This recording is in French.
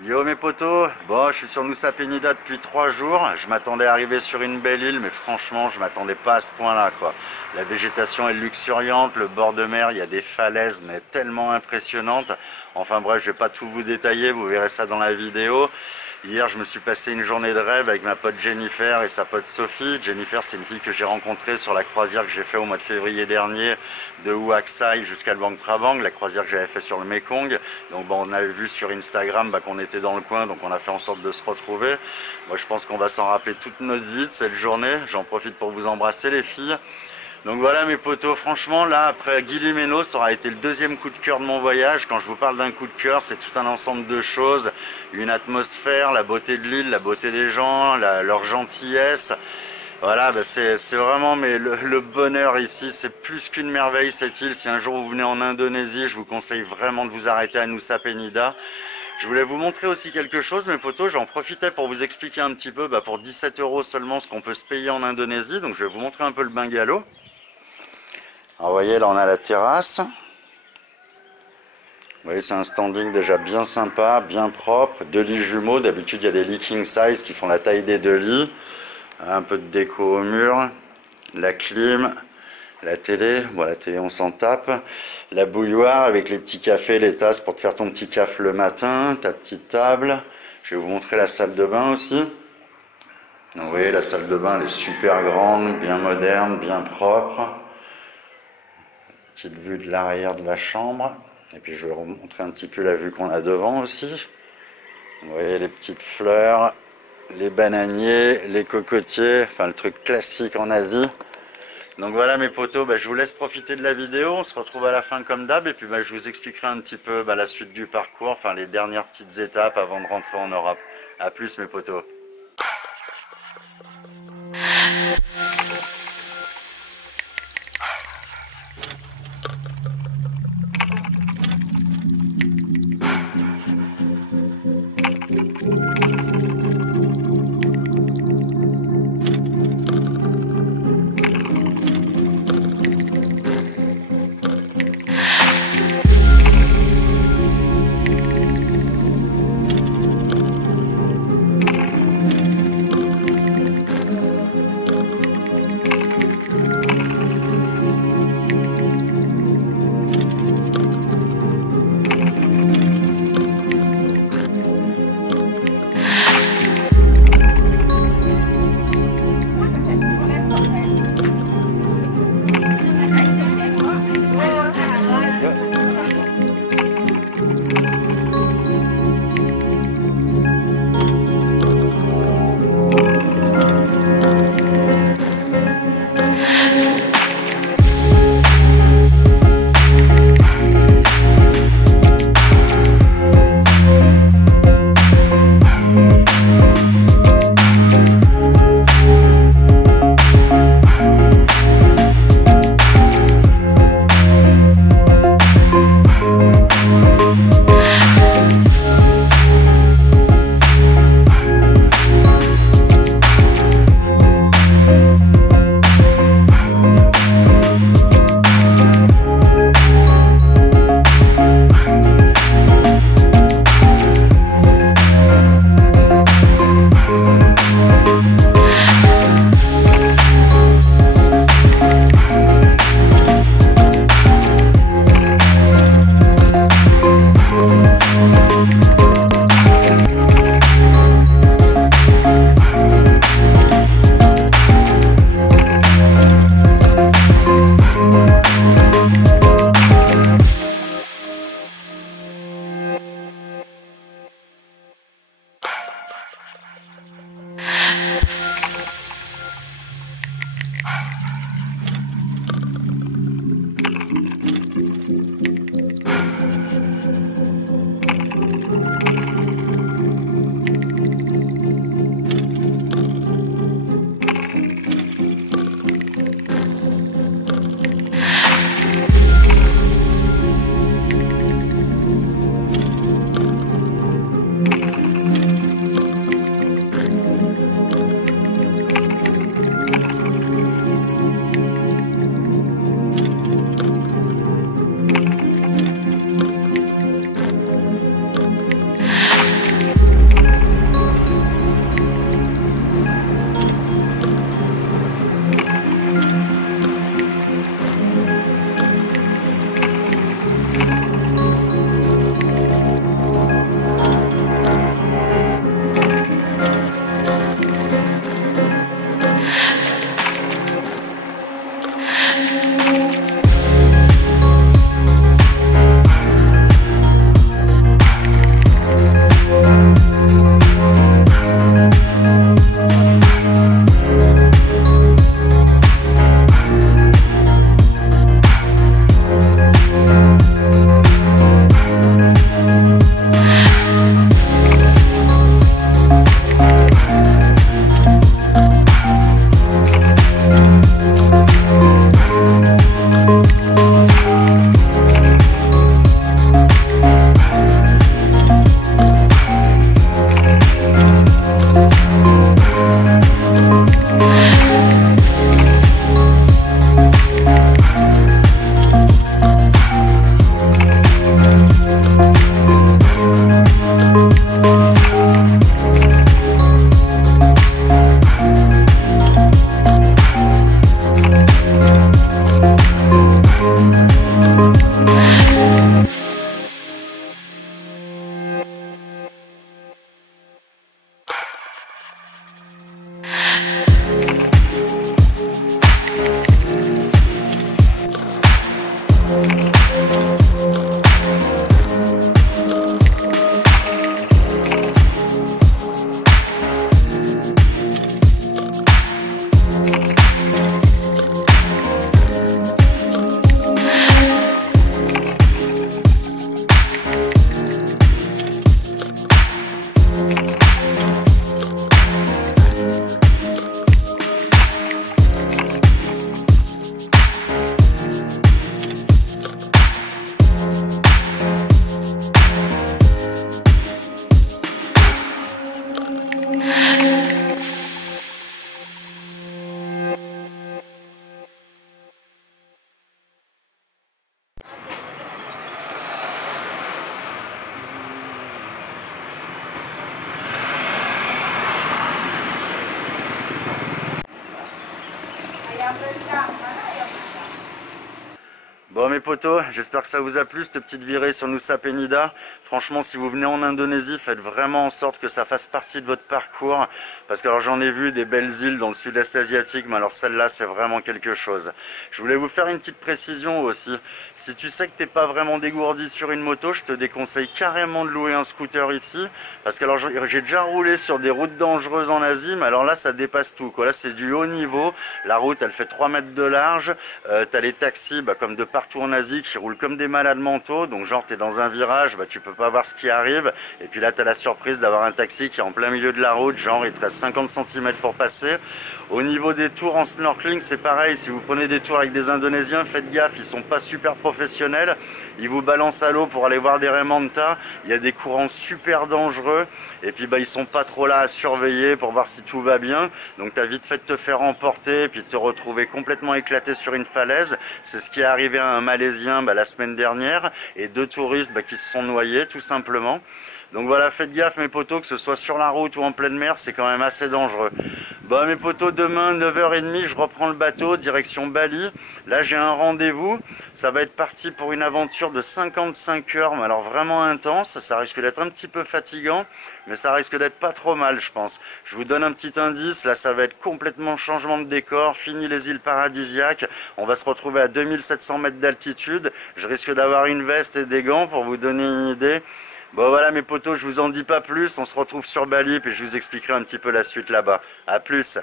Yo mes potos, bon je suis sur Nusa Penida depuis 3 jours, je m'attendais à arriver sur une belle île mais franchement je m'attendais pas à ce point là quoi. La végétation est luxuriante, le bord de mer, il y a des falaises mais tellement impressionnantes. Enfin bref, je vais pas tout vous détailler, vous verrez ça dans la vidéo. Hier je me suis passé une journée de rêve avec ma pote Jennifer et sa pote Sophie. Jennifer c'est une fille que j'ai rencontrée sur la croisière que j'ai fait au mois de février dernier de Ouaksai jusqu'à le Luang Prabang, la croisière que j'avais fait sur le Mekong. Donc bon, on avait vu sur Instagram qu'on était dans le coin, donc on a fait en sorte de se retrouver. Moi je pense qu'on va s'en rappeler toute notre vie de cette journée. J'en profite pour vous embrasser les filles. Donc voilà mes potos, franchement là après Gili Meno, ça aura été le deuxième coup de cœur de mon voyage. Quand je vous parle d'un coup de cœur, c'est tout un ensemble de choses, une atmosphère, la beauté de l'île, la beauté des gens, leur gentillesse. Voilà, bah c'est vraiment le bonheur ici, c'est plus qu'une merveille cette île. Si un jour vous venez en Indonésie, je vous conseille vraiment de vous arrêter à Nusa Penida. Je voulais vous montrer aussi quelque chose mes potos, j'en profitais pour vous expliquer un petit peu pour 17 € seulement ce qu'on peut se payer en Indonésie. Donc je vais vous montrer un peu le bungalow. Alors vous voyez là on a la terrasse. Vous voyez c'est un standing déjà bien sympa, bien propre, 2 lits jumeaux. D'habitude il y a des lits king size qui font la taille des 2 lits. Un peu de déco au mur, la clim, la télé, bon la télé on s'en tape, la bouilloire avec les petits cafés, les tasses pour te faire ton petit café le matin, ta petite table. Je vais vous montrer la salle de bain aussi. Donc, vous voyez la salle de bain elle est super grande, bien moderne, bien propre. Petite vue de l'arrière de la chambre. Et puis je vais vous montrer un petit peu la vue qu'on a devant aussi. Vous voyez les petites fleurs, les bananiers, les cocotiers, enfin le truc classique en Asie. Donc voilà mes potos, je vous laisse profiter de la vidéo, on se retrouve à la fin comme d'hab et puis je vous expliquerai un petit peu la suite du parcours, enfin les dernières petites étapes avant de rentrer en Europe. A plus mes potos. Bon mes potos, j'espère que ça vous a plu cette petite virée sur Nusa Penida. Franchement, si vous venez en Indonésie, faites vraiment en sorte que ça fasse partie de votre parcours. Parce que alors j'en ai vu des belles îles dans le sud-est asiatique, mais alors celle-là c'est vraiment quelque chose. Je voulais vous faire une petite précision aussi. Si tu sais que t'es pas vraiment dégourdi sur une moto, je te déconseille carrément de louer un scooter ici. Parce que alors j'ai déjà roulé sur des routes dangereuses en Asie, mais alors là ça dépasse tout, quoi. Là c'est du haut niveau. La route elle fait 3 mètres de large. T'as les taxis comme de partout en Asie qui roulent comme des malades mentaux. Donc genre t'es dans un virage, tu peux pas voir ce qui arrive. Et puis là t'as la surprise d'avoir un taxi qui est en plein milieu de la route. Genre il te reste 50 cm pour passer. Au niveau des tours en snorkeling c'est pareil. Si vous prenez des tours avec des Indonésiens, faites gaffe, ils sont pas super professionnels. Ils vous balancent à l'eau pour aller voir des remontas. Il y a des courants super dangereux. Et puis ils sont pas trop là à surveiller pour voir si tout va bien. Donc t'as vite fait de te faire emporter et puis de te retrouver complètement éclaté sur une falaise. C'est ce qui est arrivé à un Malaisien la semaine dernière et 2 touristes qui se sont noyés tout simplement. Donc voilà, faites gaffe mes potos, que ce soit sur la route ou en pleine mer, c'est quand même assez dangereux. Bon mes potos, demain 9h30, je reprends le bateau, direction Bali. Là j'ai un rendez-vous, ça va être parti pour une aventure de 55 heures, mais alors vraiment intense. Ça risque d'être un petit peu fatigant, mais ça risque d'être pas trop mal je pense. Je vous donne un petit indice, là ça va être complètement changement de décor, fini les îles paradisiaques. On va se retrouver à 2700 mètres d'altitude. Je risque d'avoir une veste et des gants pour vous donner une idée. Bon voilà mes potos, je vous en dis pas plus, on se retrouve sur Bali puis je vous expliquerai un petit peu la suite là-bas. A plus.